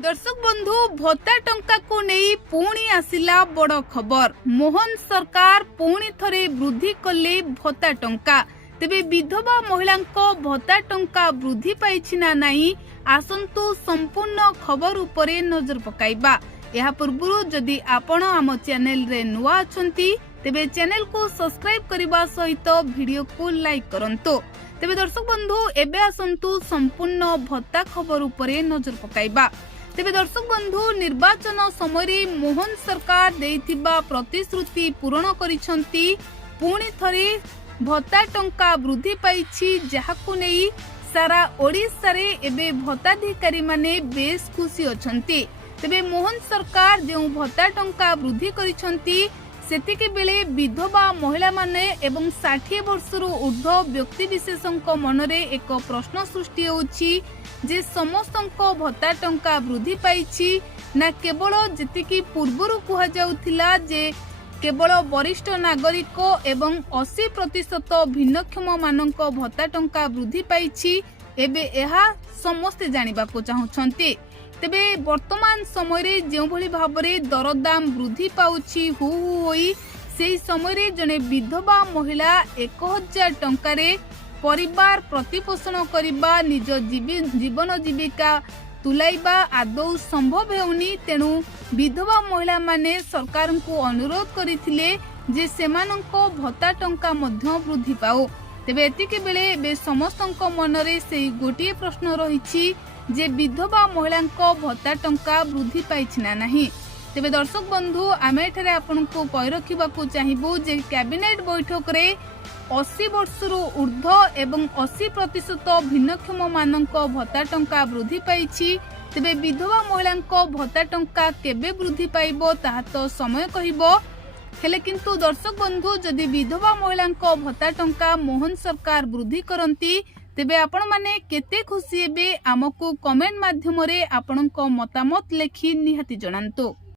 दर्शक बंधु भत्ता टंका को नहीं पुणी आसिला बड़ खबर। मोहन सरकार पुणी थरे वृद्धि कले भत्ता टंका। तेबे विधवा महिला भत्ता टंका वृद्धि पाइछि ना नहीं आसंतु संपूर्ण खबर उपरे नजर पकाइबा। यह पूर्व जदि आपण आम चैनल रे नुआ अछंती तेबे चैनल को सब्सक्राइब करबा सहित वीडियो को लाइक करंतो। तेबे दर्शक बंधु एबे आसंतु संपूर्ण भत्ता खबर उपरे नजर पकाइबा। तेबे दर्शक बंधु निर्वाचन समय मोहन सरकार देइथिबा प्रतिश्रुति पूरण करिसंती। पुणी थरे भत्ता टंका वृद्धि पाइछि, जहाकु नै सारा ओडिसा रे एबे भत्ताधिकारी माने बेस खुशी अछंती। तेबे मोहन सरकार जो भत्ता टंका वृद्धि करिसंती सेतिके बेले विधवा महिला माने एवं 60 वर्षर ऊर्ध्व व्यक्ति विशेषक मनरे एक प्रश्न सृष्टि होउछि जे समस्तंको भत्ता टंका वृद्धि पाइछि ना केवल जेतिकी पूर्वरु कुहा जाउथिला जे केवल वरिष्ठ नागरिक एवं 80% भिन्नक्षम मानक भत्ता टंका वृद्धि पाइछि। एबे एहा समस्ते जानिबा को चाहुछंती। तेबे वर्तमान समय जो भली भाबरे दरदाम वृद्धि पाउछि हु होई सेही समय जने विधवा महिला 1000 टंकारे परिवार प्रतिपोषण करिबा निज जीवन जीविका तुलाइबा आदौ संभव हेउनी। तेणु विधवा महिला माने सरकार को अनुरोध करिथिले जे सेमानंको भत्ता टंका मध्य वृद्धि पाओ। तेबे एतिके बेले बे समस्तंको मनरे सेही गोटिए प्रश्न रहिछि जे विधवा महिलांको भत्ता टंका वृद्धि पाइछि ना नाही। तेबे दर्शक बंधु आमे एठारे आपनको कहि रखिबाकू चाहिबो जे कैबिनेट बैठक रे 80 वर्षर ऊर्ध्व एवं 80% भिन्नक्षम मानक भत्ता टंका वृद्धि पाइछि। तेबे विधवा महिलांको भत्ता टंका केबे वृद्धि पाइबो ताहा तो समय कहिबो। हेले किंतु दर्शक बंधु जदि विधवा महिलांको भत्ता टंका मोहन सरकार वृद्धि करंती तेबे आपण माने केते खुशी हेबे आमको कमेंट माध्यम रे आपणको मतामत लेखि निहाती जणांतो।